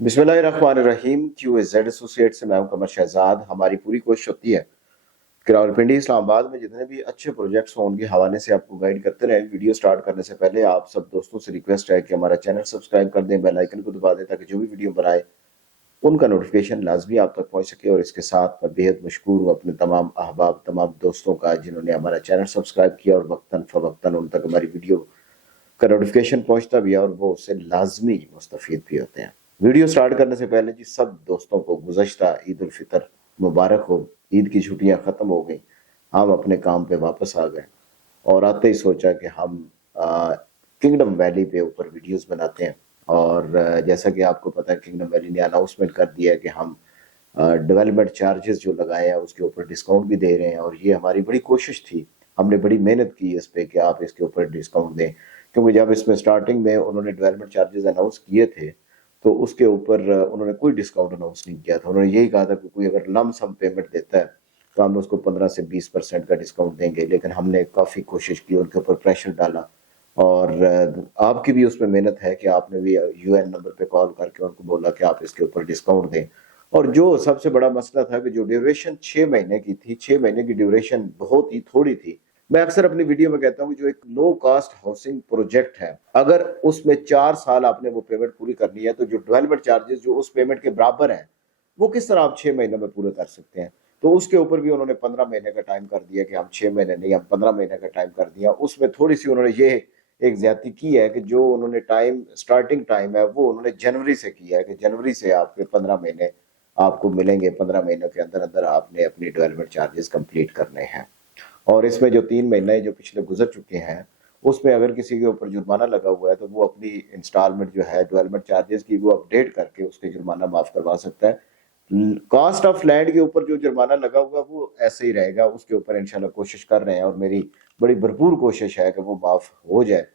बिस्मिल्लाहिर्रहमानिर्रहीम। QAZ associate से मैं हूं कमर शहजाद। हमारी पूरी कोशिश होती है कि रावलपिंडी इस्लामाबाद में जितने भी अच्छे प्रोजेक्ट्स हों उनके हवाले से आपको गाइड करते रहें। वीडियो स्टार्ट करने से पहले आप सब दोस्तों से रिक्वेस्ट है कि हमारा चैनल सब्सक्राइब कर दें, बेल आइकन को दबा दें ताकि जो भी वीडियो बनाए उनका नोटिफिकेशन लाजमी आप तक पहुंच सके। और इसके साथ मैं बेहद मशकूर हूँ अपने तमाम अहबाब, तमाम दोस्तों का जिन्होंने हमारा चैनल सब्सक्राइब किया और वक्तन फवक्तन उन तक हमारी वीडियो का नोटिफिकेशन पहुंचता भी है और वो उससे लाजमी मुस्तफीद भी होते हैं। वीडियो स्टार्ट करने से पहले जी सब दोस्तों को गुज़श्ता ईद उल फितर मुबारक हो। ईद की छुट्टियां ख़त्म हो गई, हम अपने काम पे वापस आ गए और आते ही सोचा कि हम किंगडम वैली पे ऊपर वीडियोस बनाते हैं। और जैसा कि आपको पता है किंगडम वैली ने अनाउंसमेंट कर दिया है कि हम डेवलपमेंट चार्जेस जो लगाए हैं उसके ऊपर डिस्काउंट भी दे रहे हैं। और ये हमारी बड़ी कोशिश थी, हमने बड़ी मेहनत की इस पे कि आप इसके ऊपर डिस्काउंट दें, क्योंकि जब इसमें स्टार्टिंग में उन्होंने डेवलपमेंट चार्जेस अनाउंस किए थे तो उसके ऊपर उन्होंने कोई डिस्काउंट अनाउंस नहीं किया था। उन्होंने यही कहा था कि कोई अगर लम सम पेमेंट देता है तो हम उसको 15 से 20% का डिस्काउंट देंगे। लेकिन हमने काफ़ी कोशिश की, उनके ऊपर प्रेशर डाला और आपकी भी उसमें मेहनत है कि आपने भी UN नंबर पे कॉल करके उनको बोला कि आप इसके ऊपर डिस्काउंट दें। और जो सबसे बड़ा मसला था कि जो ड्यूरेशन 6 महीने की थी, 6 महीने की ड्यूरेशन बहुत ही थोड़ी थी। मैं अक्सर अपनी वीडियो में कहता हूँ कि जो एक लो कास्ट हाउसिंग प्रोजेक्ट है, अगर उसमें 4 साल आपने वो पेमेंट पूरी करनी है तो जो डेवलपमेंट चार्जेस जो उस पेमेंट के बराबर हैं वो किस तरह आप 6 महीनों में पूरे कर सकते हैं। तो उसके ऊपर भी उन्होंने 15 महीने का टाइम कर दिया कि हम 6 महीने नहीं, हम 15 महीने का टाइम कर दिया। उसमें थोड़ी सी उन्होंने ये एक ज्यादती की है कि जो उन्होंने टाइम स्टार्टिंग टाइम है वो उन्होंने जनवरी से किया है कि जनवरी से आपके 15 महीने आपको मिलेंगे। 15 महीनों के अंदर अंदर आपने अपनी डेवलपमेंट चार्जेस कंप्लीट करने हैं। और इसमें जो 3 महीने जो पिछले गुजर चुके हैं उसमें अगर किसी के ऊपर जुर्माना लगा हुआ है तो वो अपनी इंस्टॉलमेंट जो है डेवलपमेंट चार्जेस की वो अपडेट करके उसके जुर्माना माफ करवा सकता है। कॉस्ट ऑफ लैंड के ऊपर जो जुर्माना लगा हुआ वो ऐसे ही रहेगा, उसके ऊपर इंशाल्लाह कोशिश कर रहे हैं और मेरी बड़ी भरपूर कोशिश है कि वो माफ हो जाए।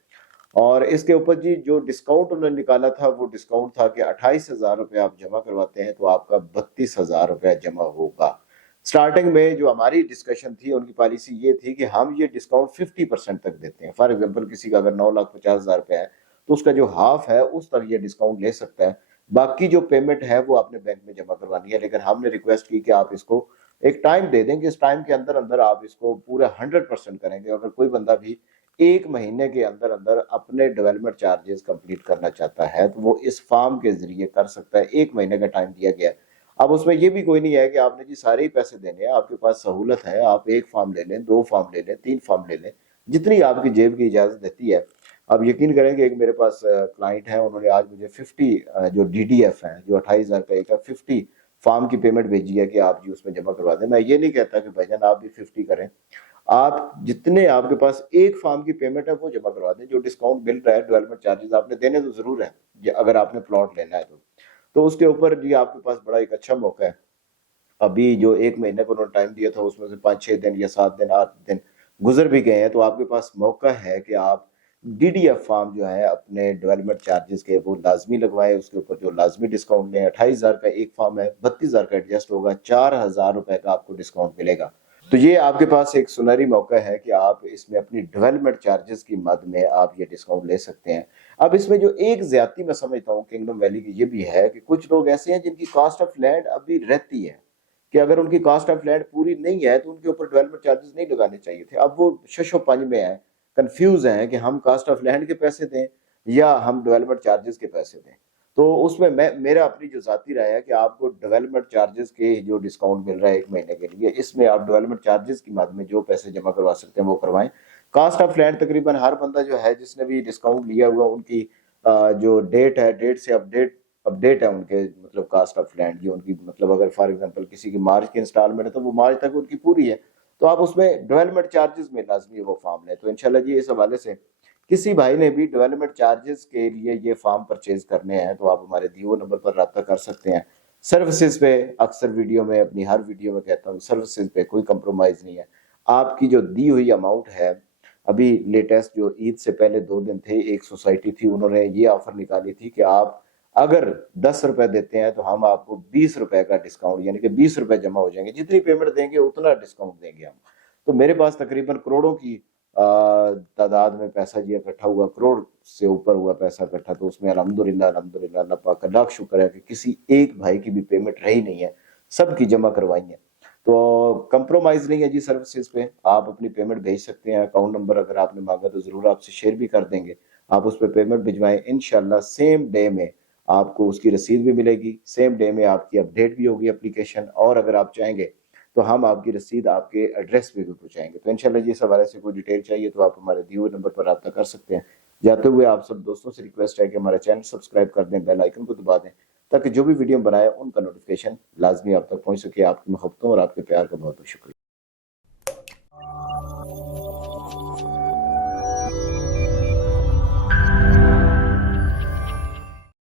और इसके ऊपर जी जो डिस्काउंट उन्होंने निकाला था वो डिस्काउंट था कि 28,000 रुपये आप जमा करवाते हैं तो आपका 32,000 रुपया जमा होगा। स्टार्टिंग में जो हमारी डिस्कशन थी उनकी पॉलिसी ये थी कि हम ये डिस्काउंट 50% तक देते हैं। फॉर एग्जाम्पल किसी का अगर 9,50,000 रुपया है तो उसका जो हाफ है उस तक ये डिस्काउंट ले सकता है, बाकी जो पेमेंट है वो आपने बैंक में जमा करवानी है। लेकिन हमने रिक्वेस्ट की कि आप इसको एक टाइम दे दें कि इस टाइम के अंदर अंदर आप इसको पूरा 100% करेंगे। अगर कोई बंदा भी 1 महीने के अंदर अंदर अपने डेवलपमेंट चार्जेस कंप्लीट करना चाहता है तो वो इस फॉर्म के जरिए कर सकता है। 1 महीने का टाइम दिया गया है। अब उसमें ये भी कोई नहीं है कि आपने जी सारे ही पैसे देने हैं, आपके पास सहूलत है, आप 1 फॉर्म ले लें, 2 फॉर्म ले लें, 3 फॉर्म ले लें, जितनी आपकी जेब की इजाजत देती है। अब यकीन करेंगे एक मेरे पास क्लाइंट है, उन्होंने आज मुझे 50 जो DDF है जो 28,000 का 50 फॉर्म की पेमेंट भेजी है कि आप जी उसमें जमा करवा दें। मैं ये नहीं कहता कि भाईजान आप भी 50 करें, आप जितने आपके पास 1 फॉर्म की पेमेंट है वो जमा करवा दें। जो डिस्काउंट मिल रहा है डेवलपमेंट चार्जेस आपने देने तो जरूर है, अगर आपने प्लॉट लेना है तो उसके ऊपर जी आपके पास बड़ा एक अच्छा मौका है। अभी जो 1 महीने को उन्होंने टाइम दिया था उसमें से 5-6 दिन या 7 दिन 8 दिन गुजर भी गए हैं, तो आपके पास मौका है कि आप DDF फॉर्म जो है अपने डेवलपमेंट चार्जेस के वो लाजमी लगवाए, उसके ऊपर जो लाजमी डिस्काउंट लें। 28,000 का एक फॉर्म है, 32,000 का एडजस्ट होगा, 4,000 रुपए का आपको डिस्काउंट मिलेगा। तो ये आपके पास एक सुनहरी मौका है कि आप इसमें अपनी डेवलपमेंट चार्जेस की मद में आप ये डिस्काउंट ले सकते हैं। अब इसमें जो एक ज्यादती मैं समझता हूँ किंगडम वैली की ये भी है कि कुछ लोग ऐसे हैं जिनकी कॉस्ट ऑफ लैंड अभी रहती है कि अगर उनकी कॉस्ट ऑफ लैंड पूरी नहीं है तो उनके ऊपर डेवलपमेंट चार्जेस नहीं लगाने चाहिए थे। अब वो शशो पंज में है, कंफ्यूज हैं कि हम कॉस्ट ऑफ लैंड के पैसे दें या हम डेवलपमेंट चार्जेस के पैसे दें। तो उसमें मेरा अपनी जो जाती राय है कि आपको डेवलपमेंट चार्जेस के जो डिस्काउंट मिल रहा है 1 महीने के लिए, इसमें आप डेवलपमेंट चार्जेस की मद में जो पैसे जमा करवा सकते हैं वो करवाएं। कॉस्ट ऑफ लैंड तकरीबन हर बंदा जो है जिसने भी डिस्काउंट लिया हुआ उनकी जो डेट है, डेट से अपडेट है उनके मतलब कॉस्ट ऑफ लैंड की उनकी, मतलब अगर फॉर एग्जांपल किसी की मार्च की इंस्टॉलमेंट है तो वो मार्च तक उनकी पूरी है, तो आप उसमें डेवलपमेंट चार्जेस में लाजमी वो फॉर्म लें। तो इंशाल्लाह जी इस हवाले से किसी भाई ने भी डेवलपमेंट चार्जेस के लिए ये फॉर्म परचेज करने हैं तो आप हमारे दिए हुए नंबर पर रब्ता कर सकते हैं। सर्विसेज पे अक्सर वीडियो में, अपनी हर वीडियो में कहता हूँ, सर्विसेज पे कोई कंप्रोमाइज नहीं है। आपकी जो दी हुई अमाउंट है, अभी लेटेस्ट जो ईद से पहले 2 दिन थे, एक सोसाइटी थी उन्होंने ये ऑफर निकाली थी कि आप अगर 10 रुपए देते हैं तो हम आपको 20 रुपए का डिस्काउंट, यानी कि 20 रुपए जमा हो जाएंगे, जितनी पेमेंट देंगे उतना डिस्काउंट देंगे हम। तो मेरे पास तकरीबन करोड़ों की तादाद में पैसा जी इकट्ठा हुआ, करोड़ से ऊपर हुआ पैसा इकट्ठा, तो उसमें अल्हम्दुलिल्लाह अल्हम्दुलिल्लाह अल्लाह पाक का लाख शुक्र है कि किसी एक भाई की भी पेमेंट रही नहीं है, सबकी जमा करवाई है। तो कंप्रोमाइज़ नहीं है जी सर्विसेज पे, आप अपनी पेमेंट भेज सकते हैं। अकाउंट नंबर अगर आपने मांगा तो ज़रूर आपसे शेयर भी कर देंगे। आप उस पे पेमेंट भिजवाएं, इंशाल्लाह सेम डे में आपको उसकी रसीद भी मिलेगी, सेम डे में आपकी अपडेट भी होगी एप्लीकेशन, और अगर आप चाहेंगे तो हम आपकी रसीद आपके एड्रेस पे भी पहुंचाएंगे। तो इंशाल्लाह जी इस हवाले से कोई डिटेल चाहिए तो आप हमारे दिए हुए नंबर पर रब्ता कर सकते हैं। जाते हुए आप सब दोस्तों से रिक्वेस्ट है कि हमारा चैनल सब्सक्राइब कर दें, बेल आइकन को दबा दें, ताकि जो भी वीडियो बनाए उनका नोटिफिकेशन लाजमी आप तक पहुंच सके। आपकी मोहब्बतों और आपके प्यार का बहुत बहुत शुक्रिया।